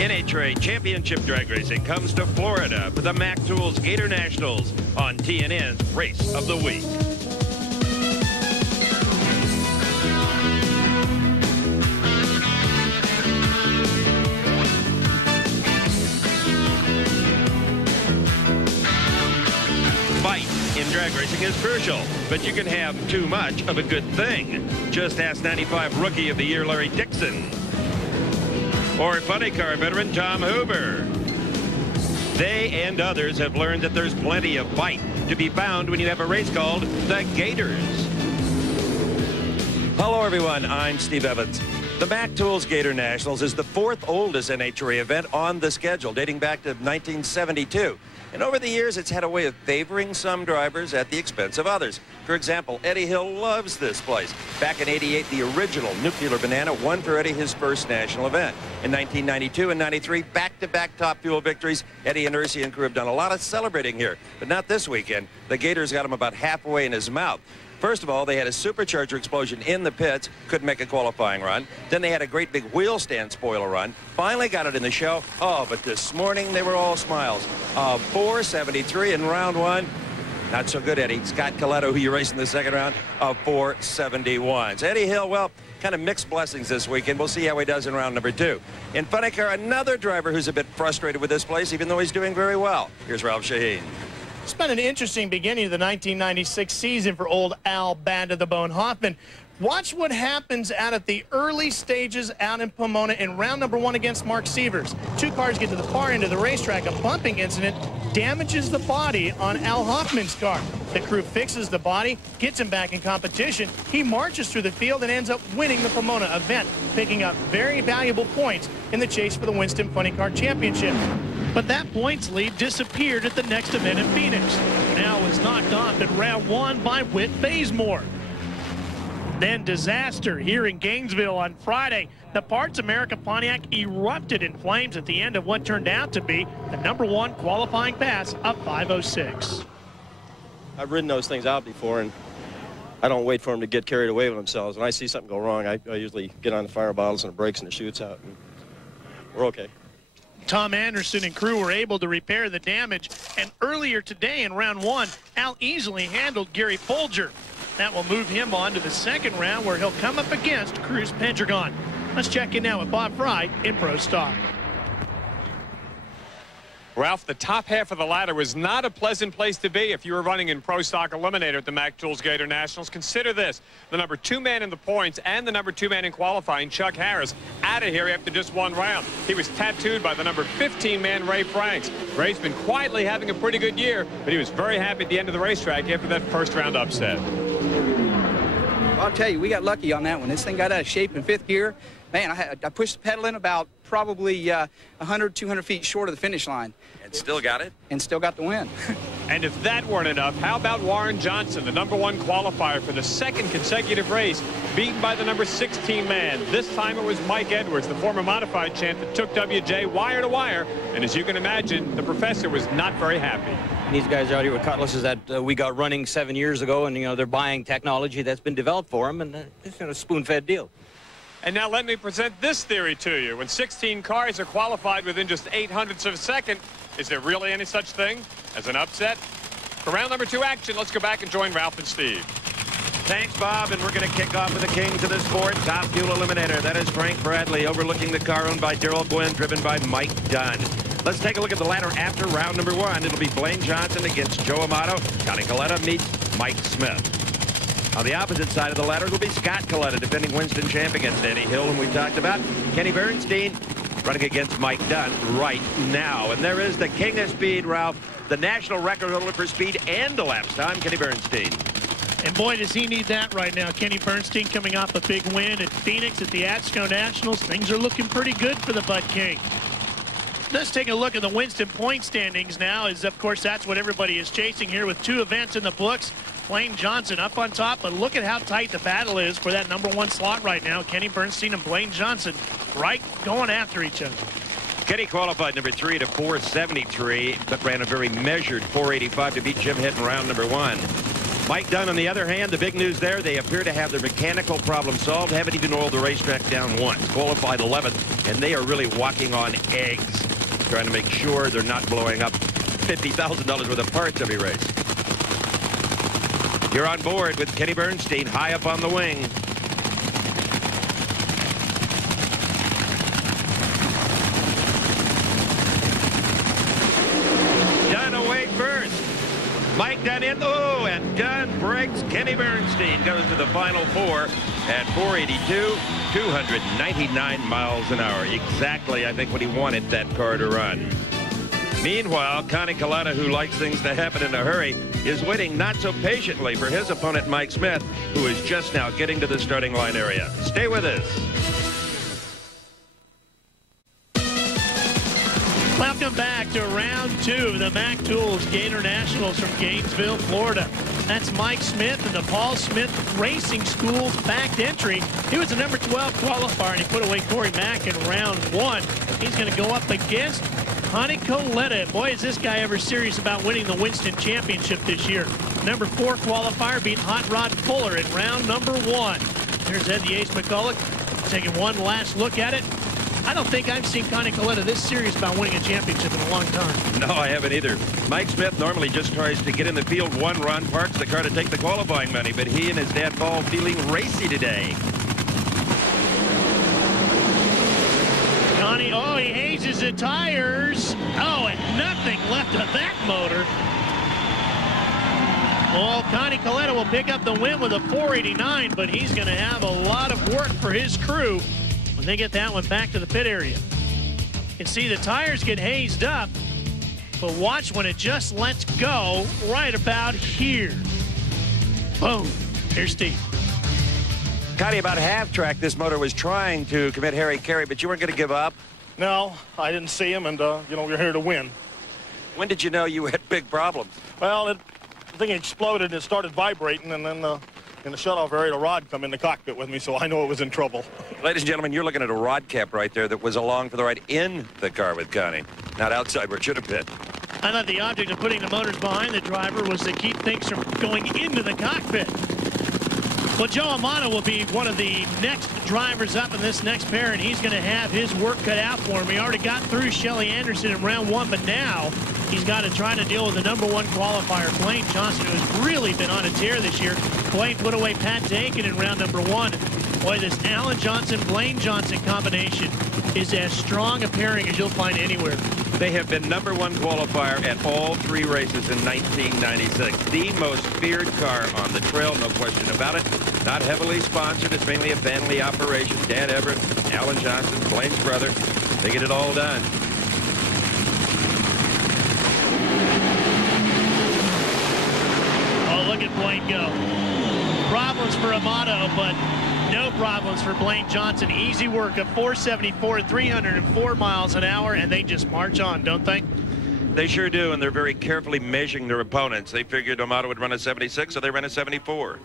NHRA Championship Drag Racing comes to Florida for the Mack Tools Gatornationals on TNN's Race of the Week. Fight in drag racing is crucial, but you can have too much of a good thing. Just ask 95 Rookie of the Year Larry Dixon, or funny car veteran Tom Hoover. They and others have learned that there's plenty of bite to be found when you have a race called the Gators. Hello everyone, I'm Steve Evans. The Mack Tools Gatornationals is the fourth oldest NHRA event on the schedule, dating back to 1972. And over the years, it's had a way of favoring some drivers at the expense of others. For example, Eddie Hill loves this place. Back in '88, the original Nuclear Banana won for Eddie his first national event. In 1992 and '93, back-to-back Top Fuel victories. Eddie and Ursi and crew have done a lot of celebrating here, but not this weekend. The Gators got him about halfway in his mouth. First of all, they had a supercharger explosion in the pits, couldn't make a qualifying run. Then they had a great big wheel stand spoiler run. Finally got it in the show. Oh, but this morning they were all smiles. 473 in round one. Not so good, Eddie. Scott Coletto, who you raced in the second round, of 471s. Eddie Hill, well, kind of mixed blessings this weekend. We'll see how he does in round number two. In funny car, another driver who's a bit frustrated with this place, even though he's doing very well. Here's Ralph Shaheen. It's been an interesting beginning of the 1996 season for old Al Bad to the Bone Hoffman. Watch what happens out at the early stages out in Pomona in round number one against Mark Sievers. Two cars get to the far end of the racetrack. A bumping incident damages the body on Al Hoffman's car. The crew fixes the body, gets him back in competition. He marches through the field and ends up winning the Pomona event, picking up very valuable points in the chase for the Winston Funny Car Championship. But that points lead disappeared at the next event in Phoenix. Now was knocked off in round one by Whit Bazemore. Then disaster here in Gainesville on Friday. The Parts America Pontiac erupted in flames at the end of what turned out to be the number one qualifying pass of 5:06. I've ridden those things out before, and I don't wait for them to get carried away with themselves. When I see something go wrong, I usually get on the fire bottles and the brakes and the chutes out, and we're okay. Tom Anderson and crew were able to repair the damage, and earlier today in round one, Al easily handled Gary Folger. That will move him on to the second round, where he'll come up against Cruz Pendragon. Let's check in now with Bob Fry in Pro Stock. Ralph, the top half of the ladder was not a pleasant place to be if you were running in Pro Stock Eliminator at the Mack Tools Gatornationals. Consider this: the number 2 man in the points and the number 2 man in qualifying, Chuck Harris, out of here after just one round. He was tattooed by the number 15 man, Ray Franks. Ray's been quietly having a pretty good year, but he was very happy at the end of the racetrack after that first round upset. Well, I'll tell you, we got lucky on that one. This thing got out of shape in fifth gear. Man, I pushed the pedal in about probably 100, 200 feet short of the finish line. And still got it? And still got the win. And if that weren't enough, how about Warren Johnson, the number one qualifier for the second consecutive race, beaten by the number 16 man. This time it was Mike Edwards, the former modified champ, that took WJ wire to wire. And as you can imagine, the professor was not very happy. These guys are out here with cutlasses that we got running 7 years ago, and, you know, they're buying technology that's been developed for them, and it's a spoon-fed deal. And now let me present this theory to you. When 16 cars are qualified within just 0.08 of a second, is there really any such thing as an upset? For round number two action, let's go back and join Ralph and Steve. Thanks, Bob, and we're going to kick off with the kings of the sport, Top Fuel Eliminator. That is Frank Bradley, overlooking the car owned by Daryl Gwynn, driven by Mike Dunn. Let's take a look at the ladder after round number one. It'll be Blaine Johnson against Joe Amato. Connie Coletta meets Mike Smith. On the opposite side of the ladder will be Scott Coletta, defending Winston champ, against Eddie Hill, whom we talked about. Kenny Bernstein running against Mike Dunn right now. And there is the king of speed, Ralph, the national record holder for speed and elapsed time, Kenny Bernstein. And boy, does he need that right now. Kenny Bernstein coming off a big win at Phoenix at the ATSCO Nationals. Things are looking pretty good for the Bud King. Let's take a look at the Winston point standings now, as of course that's what everybody is chasing here with two events in the books. Blaine Johnson up on top, but look at how tight the battle is for that number one slot right now. Kenny Bernstein and Blaine Johnson right going after each other. Kenny qualified number 3 to 473, but ran a very measured 485 to beat Jim Hitt in round number one. Mike Dunn, on the other hand, the big news there, they appear to have their mechanical problem solved. Haven't even oiled the racetrack down once. Qualified 11th, and they are really walking on eggs, trying to make sure they're not blowing up $50,000 worth of parts every race. You're on board with Kenny Bernstein high up on the wing. Dunn away first. Mike Dunn in. Oh, and Dunn breaks. Kenny Bernstein goes to the final four at 482, 299 miles an hour. Exactly, I think, what he wanted that car to run. Meanwhile, Connie Coletta, who likes things to happen in a hurry, is waiting not so patiently for his opponent, Mike Smith, who is just now getting to the starting line area. Stay with us. Welcome back to round 2 of the Mac Tools Gatornationals from Gainesville, Florida. That's Mike Smith and the Paul Smith Racing School's backed entry. He was the number 12 qualifier, and he put away Corey Mack in round 1. He's going to go up against Connie Coletta. Boy, is this guy ever serious about winning the Winston Championship this year. Number 4 qualifier beat Hot Rod Fuller in round number 1. There's Ed the Ace McCulloch taking one last look at it. I don't think I've seen Connie Coletta this serious about winning a championship in a long time. No, I haven't either. Mike Smith normally just tries to get in the field one run, parks the car to take the qualifying money, but he and his dad Paul feeling racy today. Connie, oh, he hazes the tires. Oh, and nothing left of that motor. Well, Connie Coletta will pick up the win with a 489, but he's going to have a lot of work for his crew when they get that one back to the pit area. You can see the tires get hazed up, but watch when it just lets go right about here. Boom. Here's Steve. Connie, about half track, this motor was trying to commit Harry Carey, but you weren't going to give up. No, I didn't see him, and, you know, we're here to win. When did you know you had big problems? Well, the thing exploded and it started vibrating, and then in the shutoff area, the rod come in the cockpit with me, so I know it was in trouble. Ladies and gentlemen, you're looking at a rod cap right there that was along for the ride in the car with Connie, not outside where it should have been. I thought the object of putting the motors behind the driver was to keep things from going into the cockpit. Well, Joe Amato will be one of the next drivers up in this next pair, and he's going to have his work cut out for him. He already got through Shelly Anderson in round 1, but now he's got to try to deal with the number 1 qualifier, Blaine Johnson, who has really been on a tear this year. Blaine put away Pat Dakin in round number 1. Boy, this Alan Johnson-Blaine Johnson combination is as strong a pairing as you'll find anywhere. They have been number 1 qualifier at all 3 races in 1996. The most feared car on the trail, no question about it. Not heavily sponsored. It's mainly a family operation. Dad Everett, Alan Johnson, Blaine's brother. They get it all done. Oh, look at Blaine go. Problems for Amato, but no problems for Blaine Johnson. Easy work of 474, 304 miles an hour, and they just march on, don't they? They sure do, and they're very carefully measuring their opponents. They figured Amato would run a 76, so they ran a 74.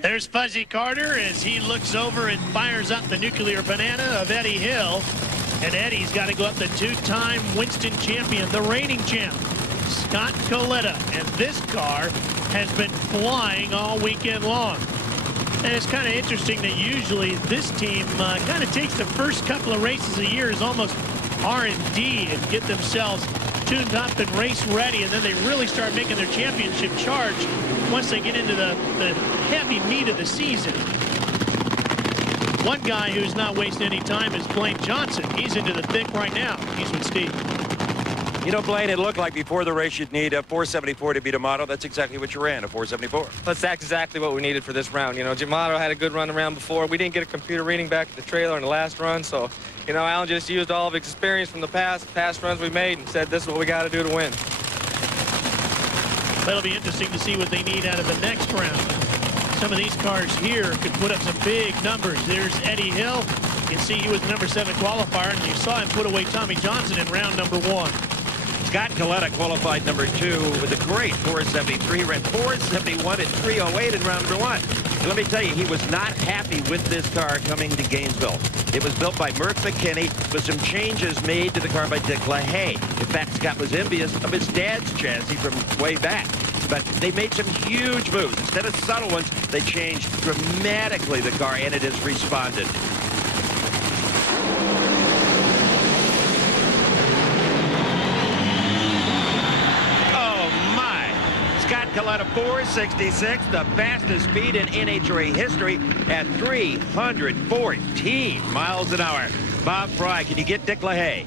There's Fuzzy Carter as he looks over and fires up the nuclear banana of Eddie Hill. And Eddie's got to go up the 2-time Winston champion, the reigning champ, Scott Coletta. And this car has been flying all weekend long. And it's kind of interesting that usually this team kind of takes the first couple of races a year as almost R&D and get themselves tuned up and race ready, and then they really start making their championship charge once they get into the heavy meat of the season. One guy who's not wasting any time is Blaine Johnson. He's into the thick right now. He's with Steve. You know, Blaine, it looked like before the race you'd need a 474 to beat Amato. That's exactly what you ran, a 474. That's exactly what we needed for this round. You know, Amato had a good run around before. We didn't get a computer reading back at the trailer in the last run, so, you know, Alan just used all of his experience from the past runs we made and said this is what we got to do to win. That'll be interesting to see what they need out of the next round. Some of these cars here could put up some big numbers. There's Eddie Hill. You can see he was the number 7 qualifier, and you saw him put away Tommy Johnson in round number 1. Scott Coletta qualified number 2 with a great 473. Ran 471 at 308 in round number 1. And let me tell you, he was not happy with this car coming to Gainesville. It was built by Murph McKinney with some changes made to the car by Dick LaHaye. In fact, Scott was envious of his dad's chassis from way back. but they made some huge moves. Instead of subtle ones, they changed dramatically the car, and it has responded. Coletta 466, the fastest speed in NHRA history at 314 miles an hour. Bob Fry, can you get Dick LaHaye?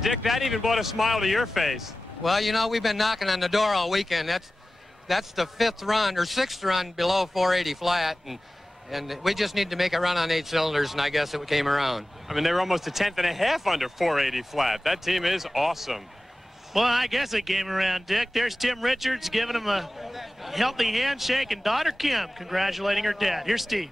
Dick, that even brought a smile to your face. Well, you know, we've been knocking on the door all weekend. That's the 5th run or 6th run below 480 flat, and we just need to make a run on 8 cylinders, and I guess it came around. I mean, they were almost a 1/10.5 under 480 flat. That team is awesome. Well, I guess it came around, Dick. There's Tim Richards giving him a healthy handshake, and daughter Kim congratulating her dad. Here's Steve.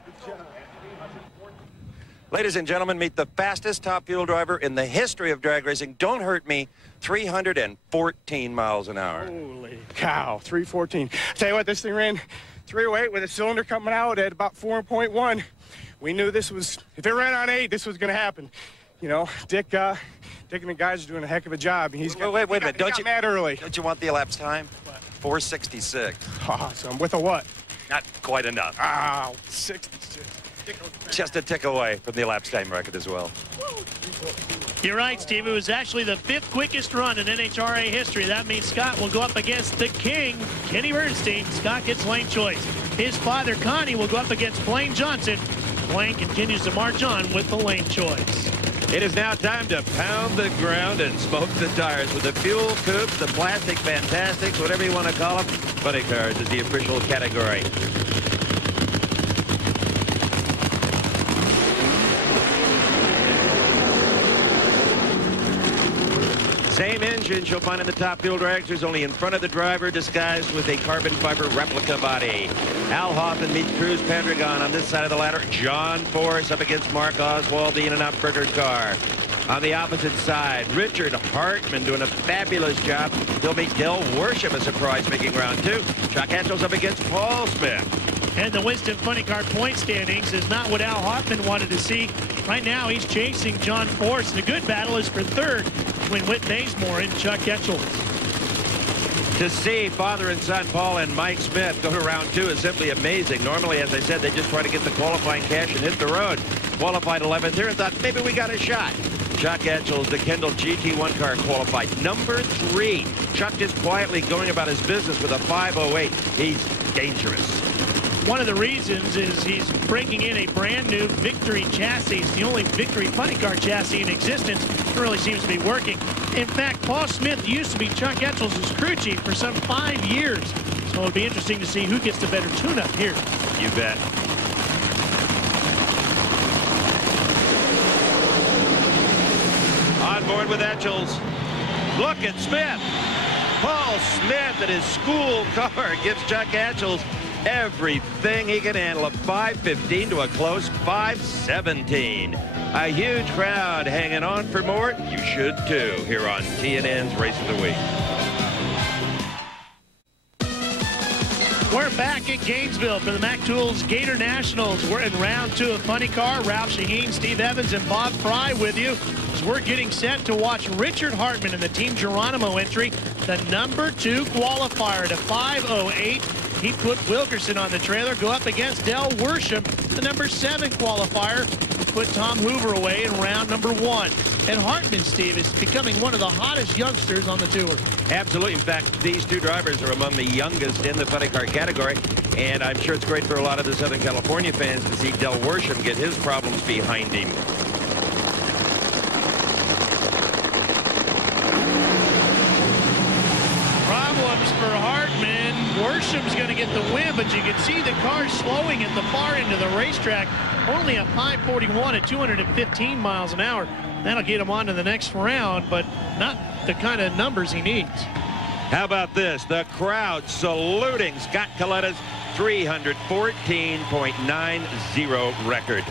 Ladies and gentlemen, meet the fastest top fuel driver in the history of drag racing. Don't hurt me, 314 miles an hour. Holy cow, 314. Tell you what, this thing ran 308 with a cylinder coming out at about 4.1. We knew this was, if it ran on 8, this was going to happen. You know, Dick and the guys are doing a heck of a job. Wait a minute. Don't you mad early? Don't you want the elapsed time? 466. Awesome. With a what? Not quite enough. Ah, 66. Just a tick away from the elapsed time record as well. You're right, Steve. It was actually the 5th quickest run in NHRA history. That means Scott will go up against the king, Kenny Bernstein. Scott gets lane choice. His father, Connie, will go up against Blaine Johnson. Blaine continues to march on with the lane choice. It is now time to pound the ground and smoke the tires with the fuel coupes, the plastic fantastics, whatever you want to call them. Funny cars is the official category. Same engines you'll find in the top fuel dragsters, only in front of the driver, disguised with a carbon fiber replica body. Al Hoffman meets Cruz Pendragon on this side of the ladder. John Force up against Mark Oswald, the In-N-Out Burger car. On the opposite side, Richard Hartman doing a fabulous job. He'll meet Del Worship, a surprise, making round 2. Chuck Etchell's up against Paul Smith. And the Winston Funny Car point standings is not what Al Hoffman wanted to see. Right now, he's chasing John Force. The good battle is for 3rd between Whit Bazemore and Chuck Etchell. To see father and son Paul and Mike Smith go to round 2 is simply amazing. Normally, as I said, they just try to get the qualifying cash and hit the road. Qualified 11th here and thought maybe we got a shot. Chuck Etchell's the Kendall GT1 car qualified number 3. Chuck just quietly going about his business with a 508. He's dangerous. One of the reasons is he's breaking in a brand new Victory chassis. It's the only Victory funny car chassis in existence. It really seems to be working. In fact, Paul Smith used to be Chuck Etchell's crew chief for some 5 years. So it'll be interesting to see who gets the better tune-up here. You bet. On board with Etchell's. Look at Smith. Paul Smith at his school car gives Chuck Etchell's everything he can handle. A 5:15 to a close 5:17. A huge crowd hanging on for more. You should too, here on TNN's Race of the Week. We're back at Gainesville for the Mac Tools Gatornationals. We're in round 2 of Funny Car. Ralph Shaheen, Steve Evans, and Bob Fry with you as we're getting set to watch Richard Hartman in the Team Geronimo entry, the number 2 qualifier at a 5:08. He put Wilkerson on the trailer, go up against Del Worship, the number 7 qualifier, put Tom Hoover away in round number 1. And Hartman, Steve, is becoming one of the hottest youngsters on the tour. Absolutely. In fact, these 2 drivers are among the youngest in the funny car category, and I'm sure it's great for a lot of the Southern California fans to see Del Worship get his problems behind him. Problems for Hartman. Worship's going to get the win, but you can see the car slowing at the far end of the racetrack. Only a 5:41 at 215 miles an hour. That'll get him on to the next round, but not the kind of numbers he needs. How about this? The crowd saluting Scott Coletta's 314.90 record.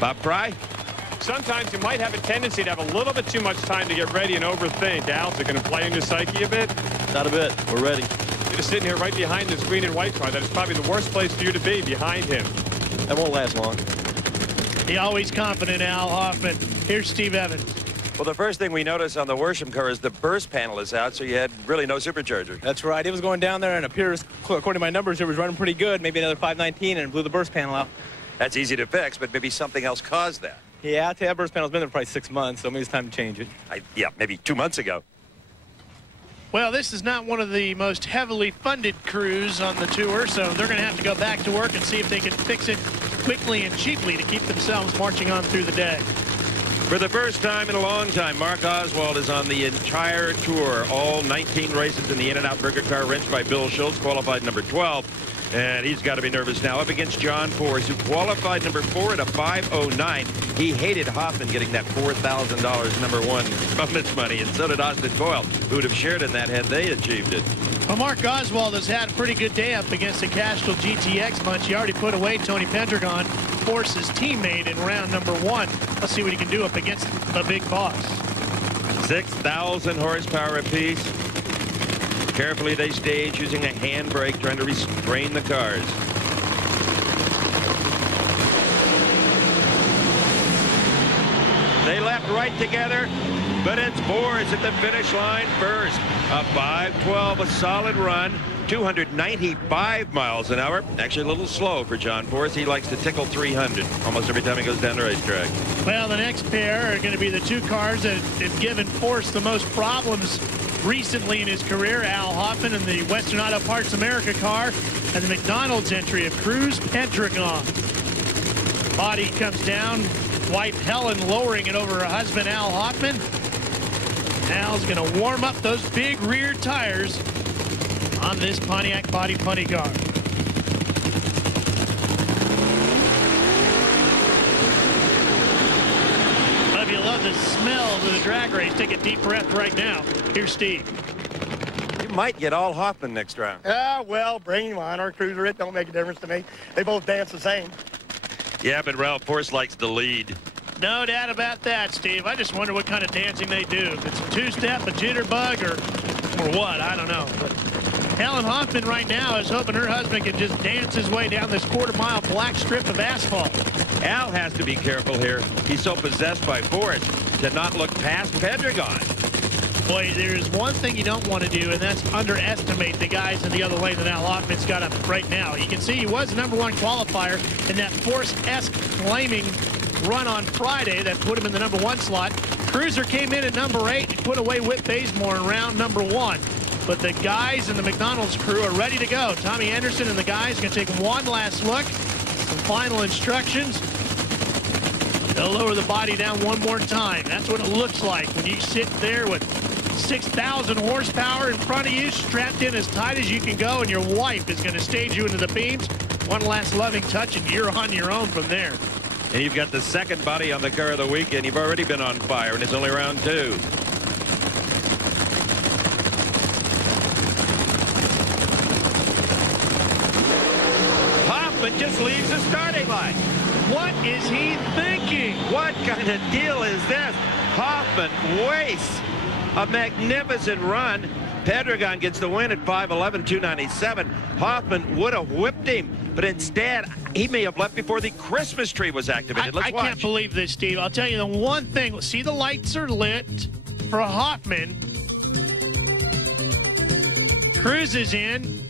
Bob Fry? Sometimes you might have a tendency to have a little bit too much time to get ready and overthink. Al, is it going to play in your psyche a bit? Not a bit. We're ready. You're just sitting here right behind this green and white car. That is probably the worst place for you to be, behind him. That won't last long. The always confident Al Hoffman. Here's Steve Evans. Well, the first thing we noticed on the Worsham car is the burst panel is out, so you had really no supercharger. That's right. It was going down there, and it appears, according to my numbers, it was running pretty good, maybe another 519, and it blew the burst panel out. That's easy to fix, but maybe something else caused that. Yeah, I'll tell you, that burst panel's been there for probably 6 months, so maybe it's time to change it. Yeah, maybe 2 months ago. Well, this is not one of the most heavily funded crews on the tour, so they're going to have to go back to work and see if they can fix it quickly and cheaply to keep themselves marching on through the day. For the first time in a long time, Mark Oswald is on the entire tour. All 19 races in the in-and-out burger car, wrenched by Bill Schultz, qualified number 12. And he's got to be nervous now. Up against John Force, who qualified number 4 at a 5:09. He hated Hoffman getting that $4,000 number 1 bonus money, and so did Austin Coyle, who would have shared in that had they achieved it. Well, Mark Oswald has had a pretty good day up against the Castrol GTX bunch. He already put away Tony Pendragon, Force's teammate, in round number 1. Let's see what he can do up against the big boss. 6,000 horsepower apiece. Carefully they stage using a handbrake, trying to restrain the cars. They left right together, but it's Force at the finish line first. A 5:12, a solid run, 295 miles an hour. Actually a little slow for John Force. He likes to tickle 300 almost every time he goes down the racetrack. Well, the next pair are going to be the two cars that have given Force the most problems recently in his career. Al Hoffman in the Western Auto Parts America car, and the McDonald's entry of Cruz Pendragon. Body comes down, wife Helen lowering it over her husband Al Hoffman. Al's going to warm up those big rear tires on this Pontiac body punty car. If you love the smell of the drag race, take a deep breath right now. Here's Steve. You might get all Hoffman next round. Well, bring him on. Our cruiser, it don't make a difference to me. They both dance the same. Yeah, but Ralph Force likes the lead. No doubt about that, Steve. I just wonder what kind of dancing they do. If it's a two-step, a jitterbug, or what, I don't know. But Helen Hoffman right now is hoping her husband can just dance his way down this quarter-mile black strip of asphalt. Al has to be careful here. He's so possessed by Force to not look past Pendragon. Boy, there's one thing you don't want to do, and that's underestimate the guys in the other lane that Al Hoffman's got up right now. You can see he was the #1 qualifier in that Force-esque flaming run on Friday that put him in the #1 slot. Cruiser came in at number 8 and put away Whit Bazemore in round number 1. But the guys in the McDonald's crew are ready to go. Tommy Anderson and the guys are going to take one last look. Some final instructions. They'll lower the body down one more time. That's what it looks like when you sit there with 6,000 horsepower in front of you, strapped in as tight as you can go, and your wife is going to stage you into the beams. One last loving touch, and you're on your own from there. And you've got the second body on the car of the weekend. You've already been on fire, and it's only round 2. Hoffman just leaves the starting line. What is he thinking? What kind of deal is this? Hoffman wastes a magnificent run. Pendragon gets the win at 5:11, 297. Hoffman would have whipped him, but instead, he may have left before the Christmas tree was activated. Let's watch. I can't believe this, Steve. I'll tell you the one thing. See, the lights are lit for Hoffman. Cruz is in.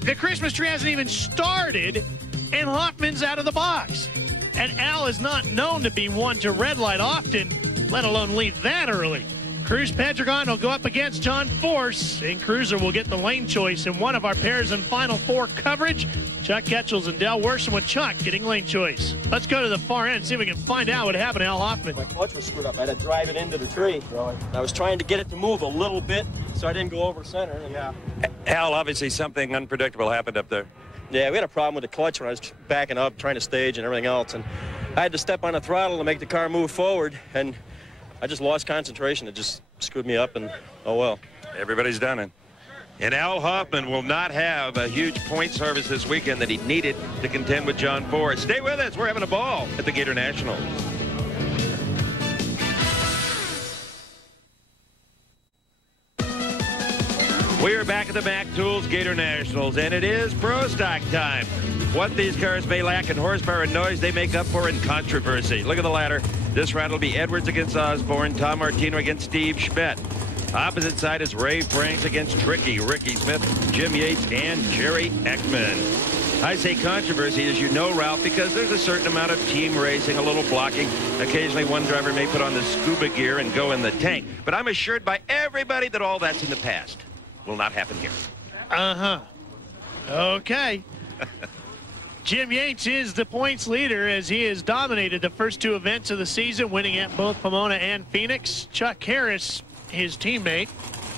The Christmas tree hasn't even started, and Hoffman's out of the box. And Al is not known to be one to red light often, let alone leave that early. Cruz Pendragon will go up against John Force, and Cruiser will get the lane choice in one of our pairs in Final Four coverage. Chuck Ketchels and Del Worsham with Chuck getting lane choice. Let's go to the far end and see if we can find out what happened to Al Hoffman. My clutch was screwed up. I had to drive it into the tree. I was trying to get it to move a little bit so I didn't go over center. Yeah. Al, obviously something unpredictable happened up there. Yeah, we had a problem with the clutch when I was backing up, trying to stage and everything else. And I had to step on the throttle to make the car move forward. And I just lost concentration. It just screwed me up, and oh well. Everybody's done it. And Al Hoffman will not have a huge points harvest this weekend that he needed to contend with John Force. Stay with us. We're having a ball at the Gator Nationals. We are back at the Mac Tools Gator Nationals, and it is Pro Stock time. What these cars may lack in horsepower and noise, they make up for in controversy. Look at the ladder. This round will be Edwards against Osborne, Tom Martino against Steve Schmidt. Opposite side is Ray Franks against Ricky Smith, Jim Yates, and Jerry Ekman. I say controversy, as you know, Ralph, because there's a certain amount of team racing, a little blocking. Occasionally one driver may put on the scuba gear and go in the tank. But I'm assured by everybody that all that's in the past. Will not happen here. Okay. Jim Yates is the points leader as he has dominated the first two events of the season, winning at both Pomona and Phoenix. Chuck Harris, his teammate,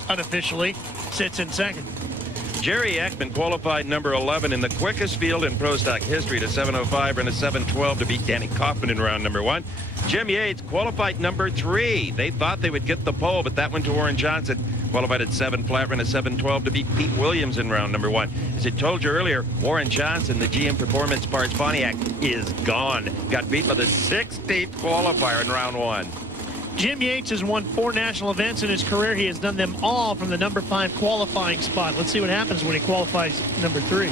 unofficially, sits in second. Jerry Ekman qualified number 11 in the quickest field in Pro Stock history to 7:05 and a 7:12 to beat Danny Kaufman in round number 1. Jim Yates qualified number 3. They thought they would get the pole, but that went to Warren Johnson. Qualified at 7 flat, ran a 7:12 to beat Pete Williams in round number 1. As I told you earlier, Warren Johnson, the GM Performance Parts Pontiac, is gone. Got beat by the 16th qualifier in round 1. Jim Yates has won 4 national events in his career. He has done them all from the number 5 qualifying spot. Let's see what happens when he qualifies number 3.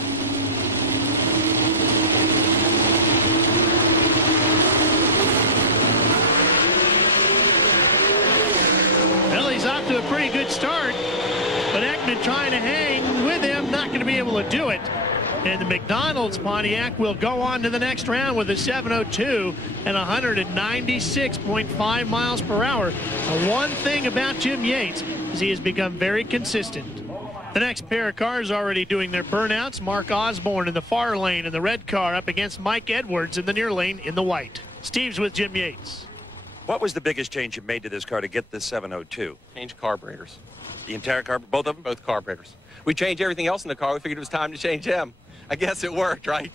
Well, he's off to a pretty good start, but Ekman trying to hang with him, not going to be able to do it. And the McDonald's Pontiac will go on to the next round with a 7:02 and 196.5 miles per hour. The one thing about Jim Yates is he has become very consistent. The next pair of cars already doing their burnouts. Mark Osborne in the far lane in the red car up against Mike Edwards in the near lane in the white. Steve's with Jim Yates. What was the biggest change you made to this car to get this 7:02? Change carburetors. The entire car, both of them? Both carburetors. We changed everything else in the car. We figured it was time to change them. I guess it worked, right?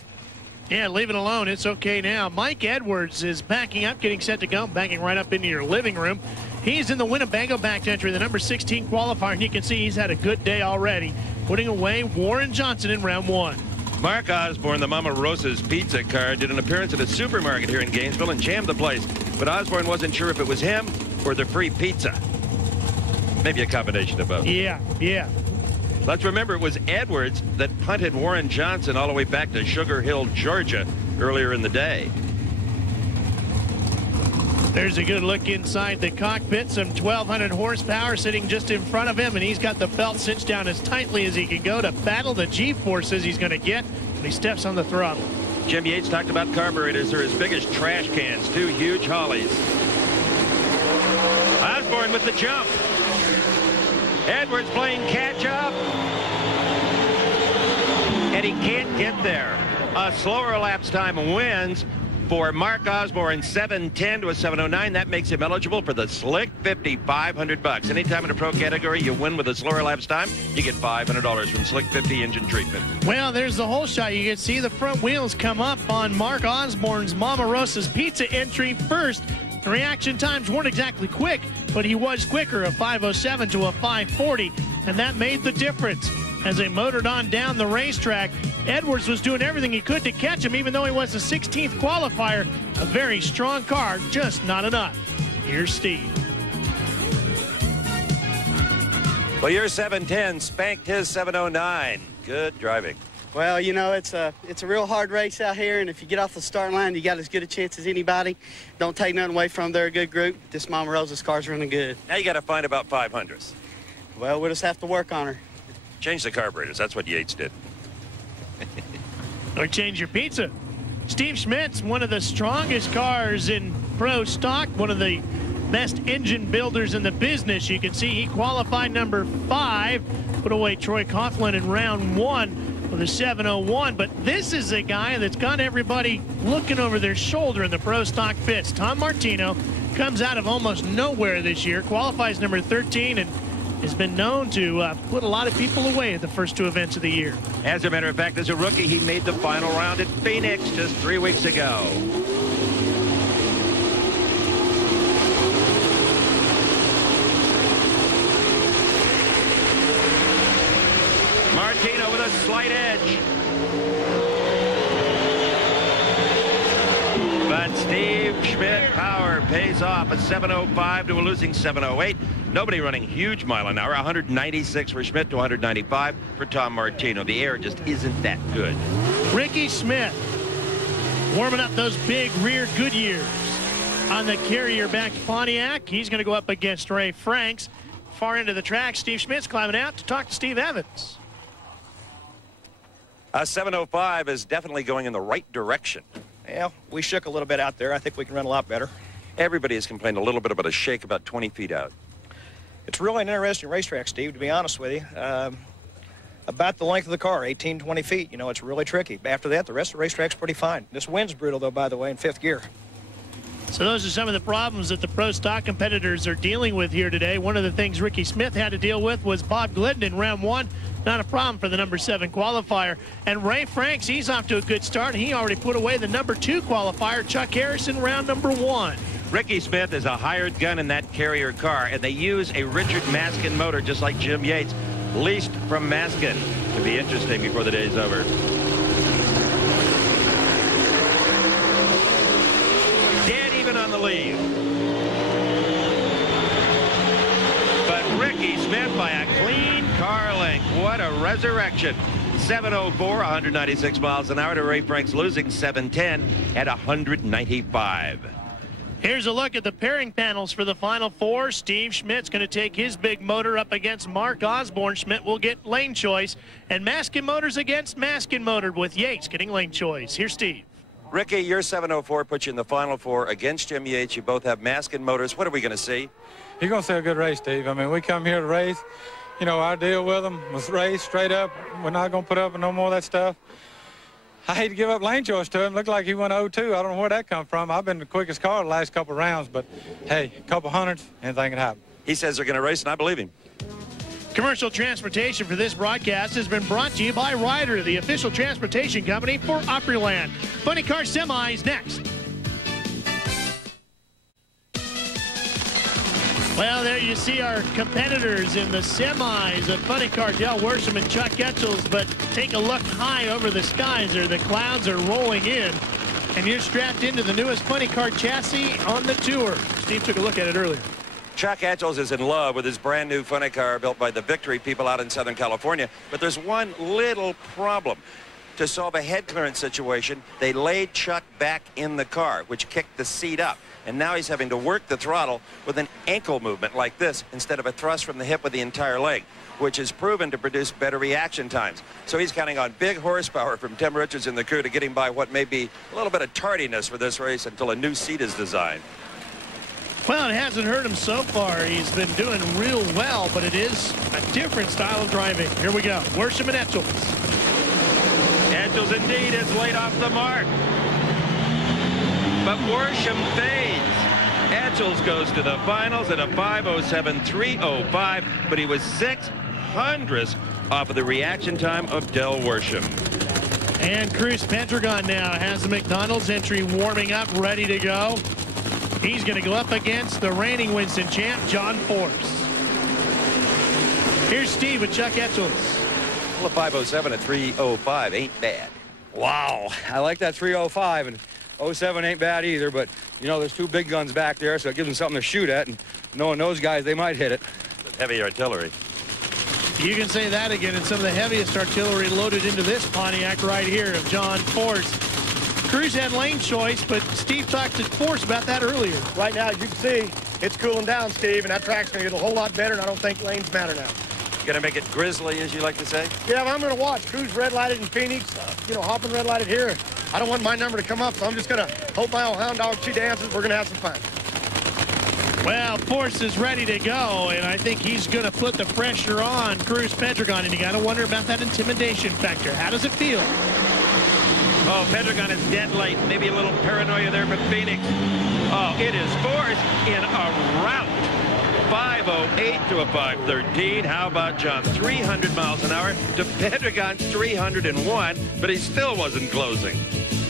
Yeah, leave it alone. It's okay now. Mike Edwards is backing up, getting set to go, backing right up into your living room. He's in the Winnebago back entry, the number 16 qualifier, and you can see he's had a good day already, putting away Warren Johnson in round 1. Mark Osborne, the Mama Rosa's pizza car, did an appearance at a supermarket here in Gainesville and jammed the place. But Osborne wasn't sure if it was him or the free pizza. Maybe a combination of both. Yeah. Let's remember it was Edwards that punted Warren Johnson all the way back to Sugar Hill, Georgia earlier in the day. There's a good look inside the cockpit. Some 1,200 horsepower sitting just in front of him, and he's got the belt cinched down as tightly as he can go to battle the G-forces he's going to get when he steps on the throttle. Jim Yates talked about carburetors. They're as big as trash cans, 2 huge Hollies. Osborne with the jump. Edwards playing catch-up. And he can't get there. A slower elapsed time wins for Mark Osborne, 7:10 to a 7:09. That makes him eligible for the Slick 50, $500. Anytime in a pro category you win with a slower elapsed time, you get $500 from Slick 50 engine treatment. Well, there's the whole shot. You can see the front wheels come up on Mark Osborne's Mama Rosa's Pizza entry first. The reaction times weren't exactly quick, but he was quicker, a 5:07 to a 5:40, and that made the difference. As they motored on down the racetrack, Edwards was doing everything he could to catch him, even though he was the 16th qualifier. A very strong car, just not enough. Here's Steve. Well, your 7:10 spanked his 7:09. Good driving. Well, you know, it's a real hard race out here, and if you get off the start line, you got as good a chance as anybody. Don't take nothing away from them. They're a good group. This Mama Rosa's car's running good. Now you got to find about 500s. Well, we'll just have to work on her. Change the carburetors. That's what Yates did. Or change your pizza. Steve Schmidt's one of the strongest cars in pro stock, one of the best engine builders in the business. You can see he qualified number 5, put away Troy Coughlin in round 1 with a 7:01. But this is a guy that's got everybody looking over their shoulder in the pro stock pits. Tom Martino comes out of almost nowhere this year, qualifies number 13, and has been known to put a lot of people away at the first 2 events of the year. As a matter of fact, as a rookie, he made the final round at Phoenix just 3 weeks ago. Martino with a slight edge. But Steve Schmidt power pays off, a 7:05 to a losing 7:08. Nobody running huge mile an hour. 196 for Schmidt to 195 for Tom Martino. The air just isn't that good. Ricky Smith warming up those big rear Goodyears. on the carrier-backed Pontiac. He's going to go up against Ray Franks. Far into the track, Steve Schmidt's climbing out to talk to Steve Evans. 7:05 is definitely going in the right direction. Yeah, we shook a little bit out there. I think we can run a lot better. Everybody has complained a little bit about a shake about 20 feet out. It's really an interesting racetrack, Steve, to be honest with you. About the length of the car, 18, 20 feet. You know, it's really tricky. After that, the rest of the racetrack's pretty fine. This wind's brutal, though, by the way, in 5th gear. So those are some of the problems that the pro stock competitors are dealing with here today. One of the things Ricky Smith had to deal with was Bob Glidden in round 1. Not a problem for the number 7 qualifier. And Ray Franks, he's off to a good start. He already put away the number 2 qualifier, Chuck Harrison, round number 1. Ricky Smith is a hired gun in that carrier car, and they use a Richard Maskin motor just like Jim Yates, leased from Maskin. It'll be interesting before the day's over. Dead even on the lead. But Ricky Smith by a clean car length. What a resurrection. 7:04, 196 miles an hour to Ray Franks, losing 7:10 at 195. Here's a look at the pairing panels for the Final Four. Steve Schmidt's going to take his big motor up against Mark Osborne. Schmidt will get lane choice. And Maskin Motors against Maskin Motor with Yates getting lane choice. Here's Steve. Ricky, your 7:04 puts you in the Final Four against Jim Yates. You both have Maskin Motors. What are we going to see? You're going to see a good race, Steve. I mean, we come here to race. You know, our deal with them was race straight up. We're not going to put up with no more of that stuff. I hate to give up lane choice to him. Looked like he went 0-2. I don't know where that come from. I've been the quickest car the last couple rounds, but hey, a couple hundreds, anything can happen. He says they're going to race, and I believe him. Commercial transportation for this broadcast has been brought to you by Ryder, the official transportation company for Opryland. Funny Car Semis next. Well, there you see our competitors in the semis of Funny Car, Dale Worsham and Chuck Etchels. But take a look high over the skies there. The clouds are rolling in, and you're strapped into the newest Funny Car chassis on the tour. Steve took a look at it earlier. Chuck Etchels is in love with his brand new funny car built by the Victory people out in Southern California. But there's one little problem. To solve a head clearance situation, they laid Chuck back in the car, which kicked the seat up. And now he's having to work the throttle with an ankle movement like this instead of a thrust from the hip with the entire leg, which is proven to produce better reaction times. So he's counting on big horsepower from Tim Richards and the crew to get him by what may be a little bit of tardiness for this race until a new seat is designed. Well, it hasn't hurt him so far. He's been doing real well, but it is a different style of driving. Here we go. Worsham and Etchels. Etchels indeed has laid off the mark. But Worsham fades. Etchels goes to the finals at a 5:07.305, but he was 6/100ths off of the reaction time of Del Worsham. And Cruz Pendragon now has the McDonald's entry warming up, ready to go. He's going to go up against the reigning Winston champ, John Force. Here's Steve with Chuck Etchels. Well, a 5:07 at 3:05 ain't bad. Wow, I like that 3:05, and 07 ain't bad either, but, you know, there's two big guns back there, so it gives them something to shoot at, and knowing those guys, they might hit it. Heavy artillery. You can say that again, and some of the heaviest artillery loaded into this Pontiac right here of John Force. Cruz had lane choice, but Steve talked to Force about that earlier. Right now, as you can see, it's cooling down, Steve, and that track's going to get a whole lot better, and I don't think lanes matter now. Going to make it grizzly, as you like to say? Yeah, I'm going to watch. Cruz red lighted in Phoenix, you know, Hoffman red lighted here. I don't want my number to come up, so I'm just going to hope my old hound dog, she dances. We're going to have some fun. Well, Force is ready to go, and I think he's going to put the pressure on Cruz Pendragon, and you got to wonder about that intimidation factor. How does it feel? Oh, Pendragon is dead late. Maybe a little paranoia there from Phoenix. Oh, it is Force in a rout. 5:08 to a 5:13. How about John? 300 miles an hour to Pendragon's 301, but he still wasn't closing.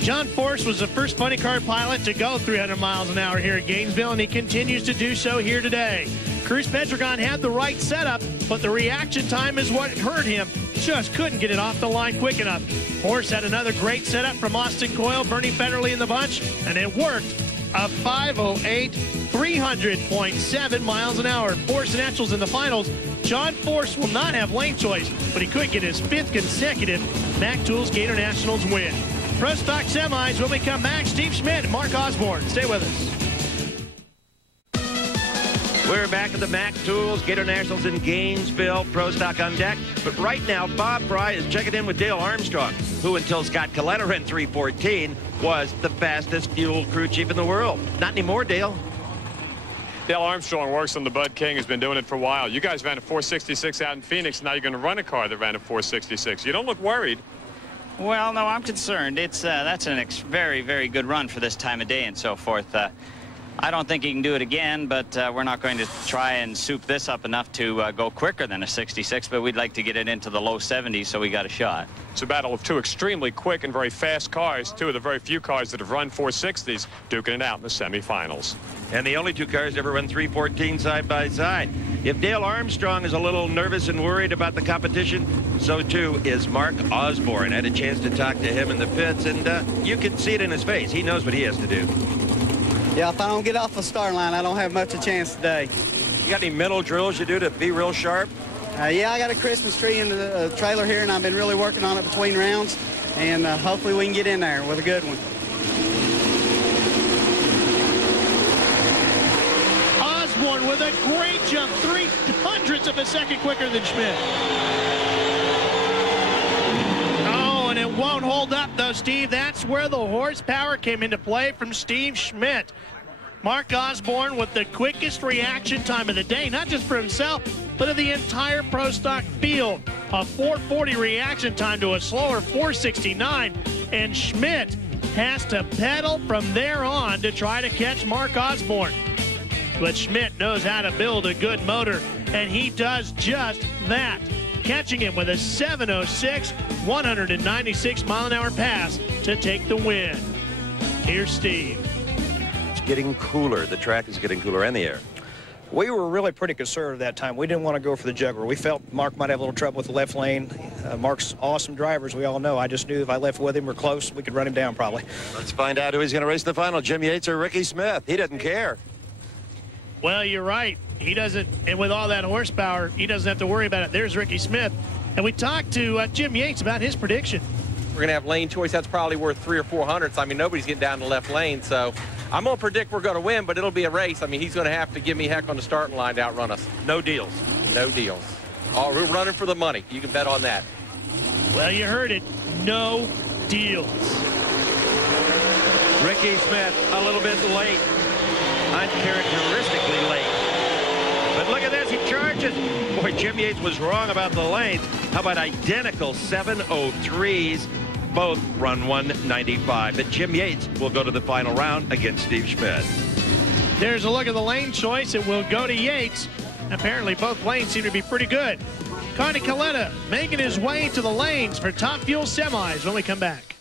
John Force was the first funny car pilot to go 300 miles an hour here at Gainesville, and he continues to do so here today. Cruz Pendragon had the right setup, but the reaction time is what hurt him. Just couldn't get it off the line quick enough. Force had another great setup from Austin Coyle, Bernie Federley in the bunch, and it worked. A 5:08, 300.7 miles an hour. Force and Etchels in the finals. John Force will not have lane choice, but he could get his 5th consecutive Mack Tools Gatornationals win. Pro Stock Semis, when we come back, Steve Schmidt and Mark Osborne. Stay with us. We're back at the Mac Tools Gatornationals in Gainesville. Pro Stock on deck. But right now, Bob Fry is checking in with Dale Armstrong, who until Scott Coletta ran 3:14 was the fastest fuel crew chief in the world. Not anymore, Dale. Dale Armstrong works on the Bud King, has been doing it for a while. You guys ran a 466 out in Phoenix. Now you're going to run a car that ran a 466. You don't look worried. Well, no, I'm concerned. It's that's a very, very good run for this time of day and so forth. I don't think he can do it again, but we're not going to try and soup this up enough to go quicker than a 66, but we'd like to get it into the low 70s, so we got a shot. It's a battle of two extremely quick and very fast cars, two of the very few cars that have run 460s, duking it out in the semifinals. And the only two cars ever run 3:14 side by side. If Dale Armstrong is a little nervous and worried about the competition, so too is Mark Osborne. I had a chance to talk to him in the pits, and you can see it in his face. He knows what he has to do. Yeah, if I don't get off the start line, I don't have much of a chance today. You got any mental drills you do to be real sharp? Yeah, I got a Christmas tree in the trailer here, and I've been really working on it between rounds, and hopefully we can get in there with a good one. Osborne with a great jump, 0.03 of a second quicker than Schmidt. Oh, and it won't hold up, though, Steve. That's where the horsepower came into play from Steve Schmidt. Mark Osborne with the quickest reaction time of the day, not just for himself, but of the entire Pro Stock field. A 4:40 reaction time to a slower 4:69, and Schmidt has to pedal from there on to try to catch Mark Osborne. But Schmidt knows how to build a good motor, and he does just that, catching him with a 706, 196-mile-an-hour pass to take the win. Here's Steve. It's getting cooler. The track is getting cooler, and the air. We were really pretty conservative that time. We didn't want to go for the juggler. We felt Mark might have a little trouble with the left lane. Mark's awesome driver, as we all know. I just knew if I left with him or close, we could run him down probably. Let's find out who he's going to race in the final, Jim Yates or Ricky Smith. He doesn't care. Well, you're right. He doesn't, and with all that horsepower, he doesn't have to worry about it. There's Ricky Smith. And we talked to Jim Yates about his prediction. We're going to have lane choice. That's probably worth 3 or 4 hundredths. I mean, nobody's getting down the left lane, so I'm going to predict we're going to win, but it'll be a race. I mean, he's going to have to give me heck on the starting line to outrun us. No deals. No deals. Oh, we're running for the money. You can bet on that. Well, you heard it. No deals. Ricky Smith a little bit late. Uncharacteristically late. But look at this, he charges. Boy, Jim Yates was wrong about the lanes. How about identical 703s? Both run 195. But Jim Yates will go to the final round against Steve Schmidt. There's a look at the lane choice. It will go to Yates. Apparently both lanes seem to be pretty good. Connie Coletta making his way to the lanes for Top Fuel Semis when we come back.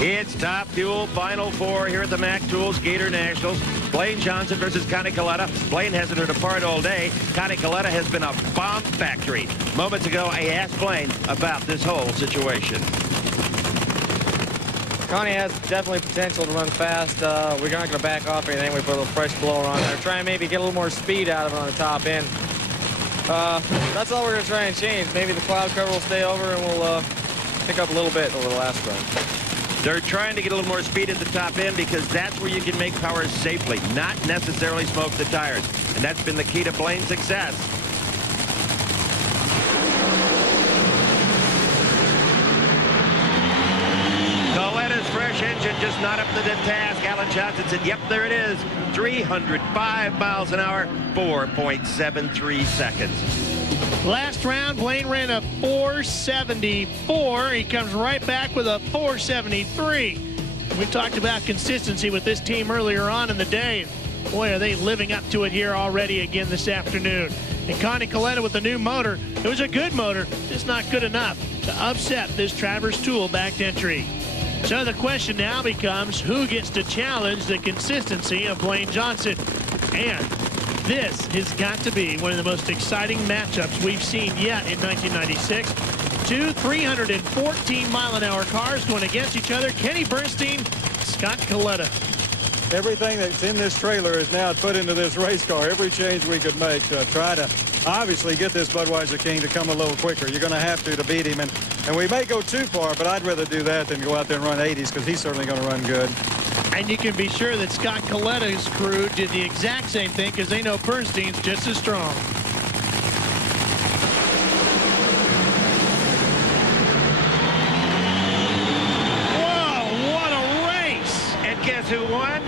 It's Top Fuel Final Four here at the Mac Tools Gatornationals. Blaine Johnson versus Connie Coletta. Blaine hasn't heard a part all day. Connie Coletta has been a bomb factory. Moments ago, I asked Blaine about this whole situation. Connie has definitely potential to run fast. We're not going to back off anything. We put a little fresh blower on there. Try and maybe get a little more speed out of it on the top end. That's all we're going to try and change. Maybe the cloud cover will stay over and we'll pick up a little bit over the last run. They're trying to get a little more speed at the top end because that's where you can make power safely, not necessarily smoke the tires. And that's been the key to Blaine's success. Coletta's fresh engine just not up to the task. Alan Johnson said, yep, there it is. 305 miles an hour, 4.73 seconds. Last round, Blaine ran a 474. He comes right back with a 473. We talked about consistency with this team earlier on in the day. Boy, are they living up to it here already again this afternoon. And Connie Coletta with the new motor. It was a good motor, just not good enough to upset this Travers Tool backed entry. So the question now becomes, who gets to challenge the consistency of Blaine Johnson? And this has got to be one of the most exciting matchups we've seen yet in 1996. Two 314-mile-an-hour cars going against each other. Kenny Bernstein, Scott Coletta. Everything that's in this trailer is now put into this race car. Every change we could make to try to obviously get this Budweiser King to come a little quicker. You're going to have to beat him. And we may go too far, but I'd rather do that than go out there and run 80s because he's certainly going to run good. And you can be sure that Scott Coletta's crew did the exact same thing because they know Bernstein's just as strong. Whoa, what a race! And guess who won?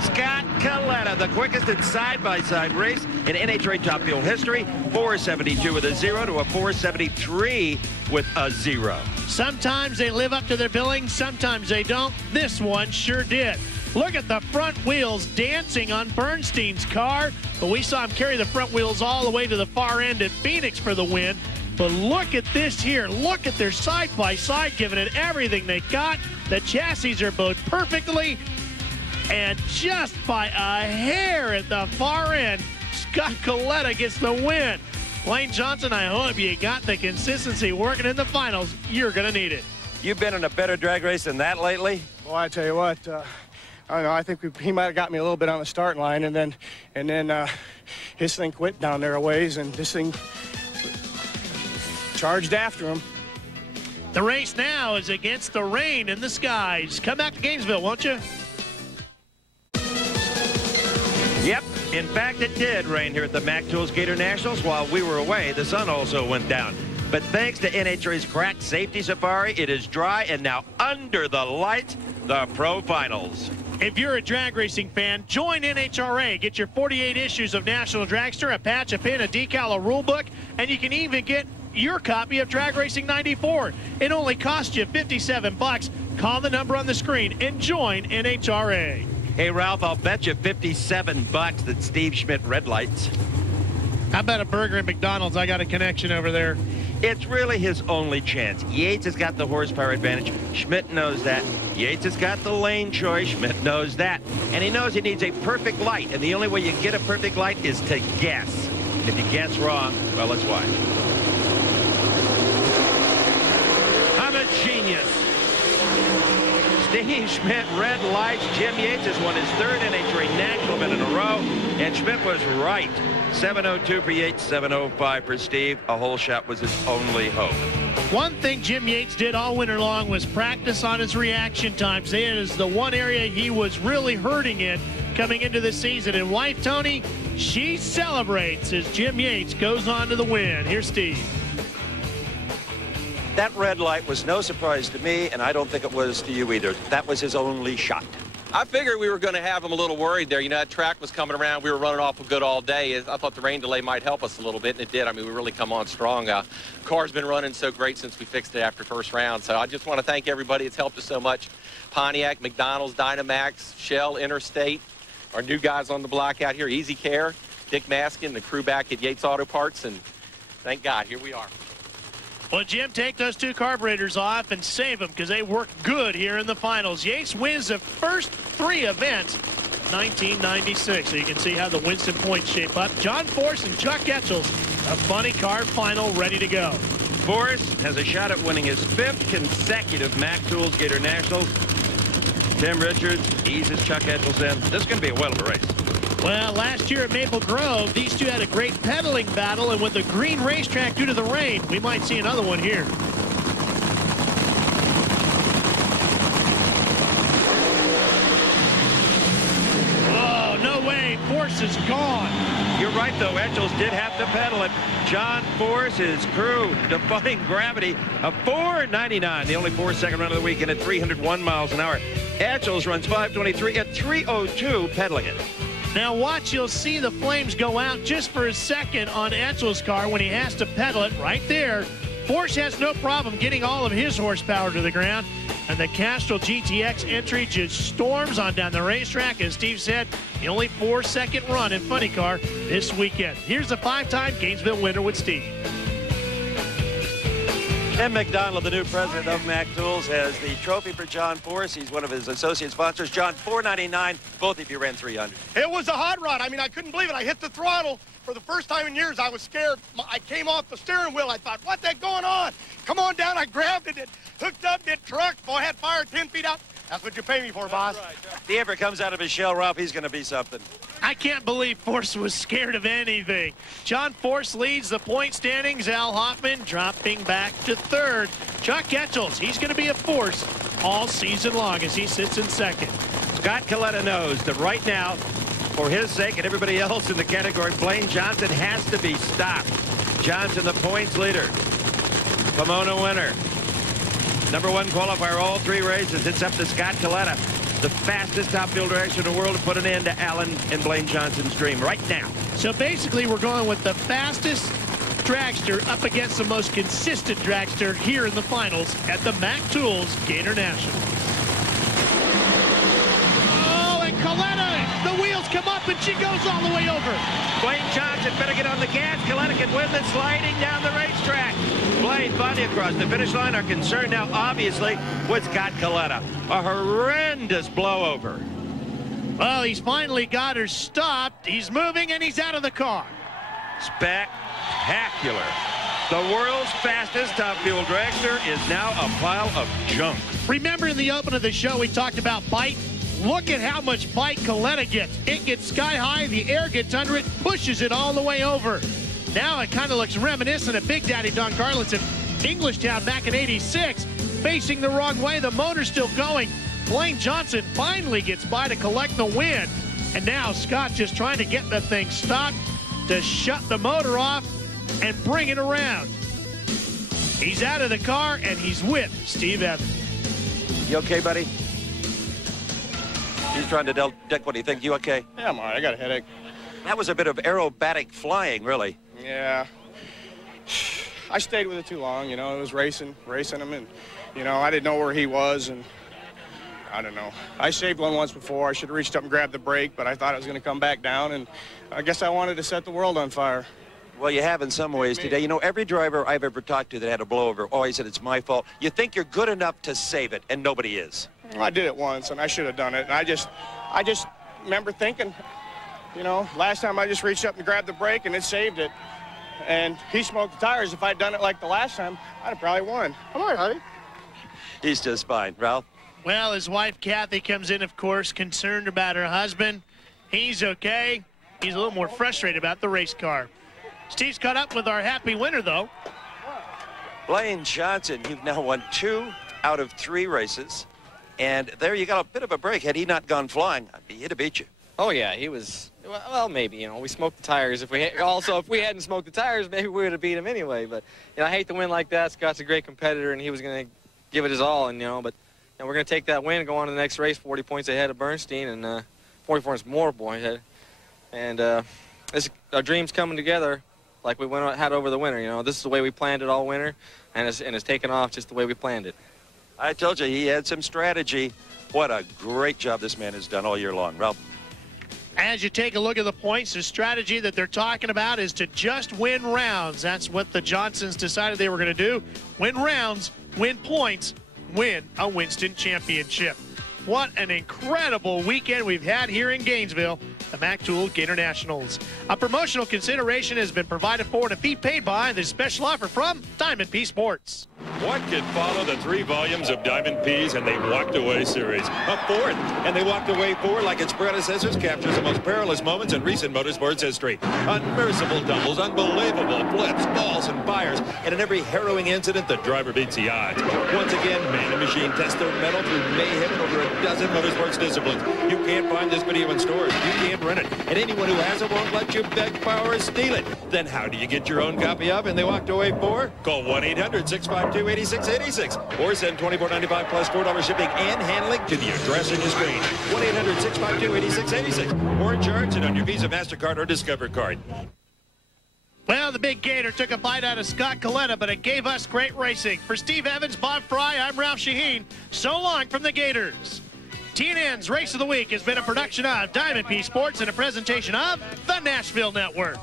Scott Coletta, the quickest in side-by-side race in NHRA Top Fuel history. 472 with a 0 to a 473 with a 0. Sometimes they live up to their billing, sometimes they don't. This one sure did. Look at the front wheels dancing on Bernstein's car, but we saw him carry the front wheels all the way to the far end at Phoenix for the win. But look at this here. Look at their side-by-side, giving it everything they got. The chassis are both perfectly, and just by a hair at the far end, Scott Coletta gets the win. Wayne Johnson, I hope you got the consistency working in the finals. You're going to need it. You've been in a better drag race than that lately? Well, I tell you what, I don't know. I think he might have got me a little bit on the starting line, and then his thing quit down there a ways, and this thing charged after him. The race now is against the rain in the skies. Come back to Gainesville, won't you? Yep. In fact, it did rain here at the Mac Tools Gatornationals. While we were away, the sun also went down. But thanks to NHRA's cracked safety safari, it is dry and now under the lights, the Pro Finals. If you're a drag racing fan, join NHRA. Get your 48 issues of National Dragster, a patch, a pin, a decal, a rule book, and you can even get your copy of Drag Racing 94. It only costs you $57. Call the number on the screen and join NHRA. Hey, Ralph, I'll bet you $57 that Steve Schmidt red lights. How about a burger at McDonald's? I got a connection over there. It's really his only chance. Yates has got the horsepower advantage. Schmidt knows that. Yates has got the lane choice. Schmidt knows that. And he knows he needs a perfect light. And the only way you get a perfect light is to guess. And if you guess wrong, well, let's watch. I'm a genius. Steve Schmidt red lights. Jim Yates has won his third NHRA national event in a row. And Schmidt was right. 7:02 for Yates, 7:05 for Steve. A whole shot was his only hope. One thing Jim Yates did all winter long was practice on his reaction times. That is the one area he was really hurting in coming into the season. And wife Tony, she celebrates as Jim Yates goes on to the win. Here's Steve. That red light was no surprise to me, and I don't think it was to you either. That was his only shot. I figured we were going to have him a little worried there. You know, that track was coming around. We were running awful good all day. I thought the rain delay might help us a little bit, and it did. I mean, we really come on strong. Car's been running so great since we fixed it after first round. So I just want to thank everybody. It's helped us so much. Pontiac, McDonald's, Dynamax, Shell, Interstate, our new guys on the block out here, Easy Care, Dick Maskin, the crew back at Yates Auto Parts, and thank God, here we are. Well, Jim, take those two carburetors off and save them because they work good here in the finals. Yates wins the first three events, 1996. So you can see how the Winston points shape up. John Force and Chuck Etchels, a funny car final ready to go. Force has a shot at winning his fifth consecutive Mac Tools Gatornationals. Tim Richards eases Chuck Etchels in. This is going to be a whale of a race. Well, last year at Maple Grove, these two had a great pedaling battle, and with the green racetrack due to the rain, we might see another one here. Oh, no way. Force is gone. You're right, though. Etchels did have to pedal it. John Force, his crew, defying gravity, a 4.99, the only 4-second run of the weekend at 301 miles an hour. Etchels runs 5.23 at 3:02 pedaling it. Now watch, you'll see the flames go out just for a second on Etchels' car when he has to pedal it right there. Force has no problem getting all of his horsepower to the ground. And the Castrol GTX entry just storms on down the racetrack. As Steve said, the only 4-second run in funny car this weekend. Here's the 5-time Gainesville winner with Steve. Tim McDonald, the new president of Mac Tools, has the trophy for John Force. He's one of his associate sponsors. John, $4.99. Both of you ran 300. It was a hot rod. I mean, I couldn't believe it. I hit the throttle for the first time in years. I was scared. I came off the steering wheel. I thought, what the heck going on? Come on down. I grabbed it. It hooked up. It trucked. Boy, I had fire 10 feet out. That's what you pay me for, boss. Right. If he ever comes out of his shell, Ralph, he's going to be something. I can't believe Force was scared of anything. John Force leads the point standings. Al Hoffman dropping back to third. Chuck Etchels, he's going to be a force all season long as he sits in second. Scott Coletta knows that right now, for his sake and everybody else in the category, Blaine Johnson has to be stopped. Johnson, the points leader. Pomona winner. #1 qualifier all 3 races. It's up to Scott Coletta, the fastest top fuel dragster in the world, to put an end to Alan and Blaine Johnson's dream right now. So basically, we're going with the fastest dragster up against the most consistent dragster here in the finals at the Mac Tools Gatornationals. Oh, and Coletta, the wheels come up and she goes all the way over. Blaine Johnson better get on the gas. Coletta can win this sliding down the racetrack. Blaine finally across the finish line. Are concerned now, obviously, with Scott Coletta. A horrendous blowover. Well, he's finally got her stopped. He's moving and he's out of the car. Spectacular. The world's fastest top fuel dragster is now a pile of junk. Remember in the open of the show we talked about bite? Look at how much bite Coletta gets. It gets sky high, the air gets under it, pushes it all the way over. Now it kind of looks reminiscent of Big Daddy Don Carlos in Englishtown back in '86. Facing the wrong way, the motor's still going. Blaine Johnson finally gets by to collect the win. And now Scott's just trying to get the thing stopped to shut the motor off and bring it around. He's out of the car and he's with Steve Evans. You okay, buddy? He's trying to deck. What do you think? You okay? Yeah, I'm all right. I got a headache. That was a bit of aerobatic flying, really. Yeah. I stayed with it too long, you know. It was racing him, and, you know, I didn't know where he was, and I don't know. I saved one once before. I should have reached up and grabbed the brake, but I thought it was going to come back down, and I guess I wanted to set the world on fire. Well, you have in some ways today. You know, every driver I've ever talked to that had a blowover always said it's my fault. You think you're good enough to save it, and nobody is. Well, I did it once, and I should have done it. And I just remember thinking, you know, last time I just reached up and grabbed the brake, and it saved it. And he smoked the tires. If I'd done it like the last time, I'd have probably won. I'm all right, honey. He's just fine. Ralph? Well, his wife, Kathy, comes in, of course, concerned about her husband. He's okay. He's a little more frustrated about the race car. Steve's caught up with our happy winner, though. Blaine Johnson, you've now won 2 out of 3 races. And there you got a bit of a break. Had he not gone flying, he'd have beat you. Oh, yeah, he was, well, maybe, you know, we smoked the tires. If we hadn't smoked the tires, maybe we would have beat him anyway. But, you know, I hate to win like that. Scott's a great competitor, and he was going to give it his all, and, you know, but you know, we're going to take that win and go on to the next race, 40 points ahead of Bernstein, and 40 points more points ahead. And our dream's coming together like we had over the winter. You know, this is the way we planned it all winter, and it's taken off just the way we planned it. I told you he had some strategy. What a great job this man has done all year long. Ralph? As you take a look at the points, the strategy that they're talking about is to just win rounds. That's what the Johnsons decided they were going to do. Win rounds, win points, win a Winston championship. What an incredible weekend we've had here in Gainesville, the Mac Tools Gatornationals. A promotional consideration has been provided for and a fee paid by the special offer from Diamond P Sports. What could follow the 3 volumes of Diamond P's and They Walked Away series? A 4th, and They Walked Away 4, like its predecessors, captures the most perilous moments in recent motorsports history. Unmerciful tumbles, unbelievable flips, falls, and fires, and in every harrowing incident, the driver beats the odds. Once again, man and machine test their mettle through mayhem in over a dozen motorsports disciplines. You can't find this video in stores. You can't rent it. And anyone who has it won't let you beg, borrow, or steal it. Then how do you get your own copy of And They Walked Away 4? Call 1-800-652-8686 or send $24.95 plus $4 shipping and handling to the address on your screen. 1-800-652-8686 or charge it on your Visa, MasterCard, or Discover card. Well, the big Gator took a bite out of Scott Coletta, but it gave us great racing. For Steve Evans, Bob Fry, I'm Ralph Shaheen. So long from the Gators. TNN's Race of the Week has been a production of Diamond P Sports and a presentation of the Nashville Network.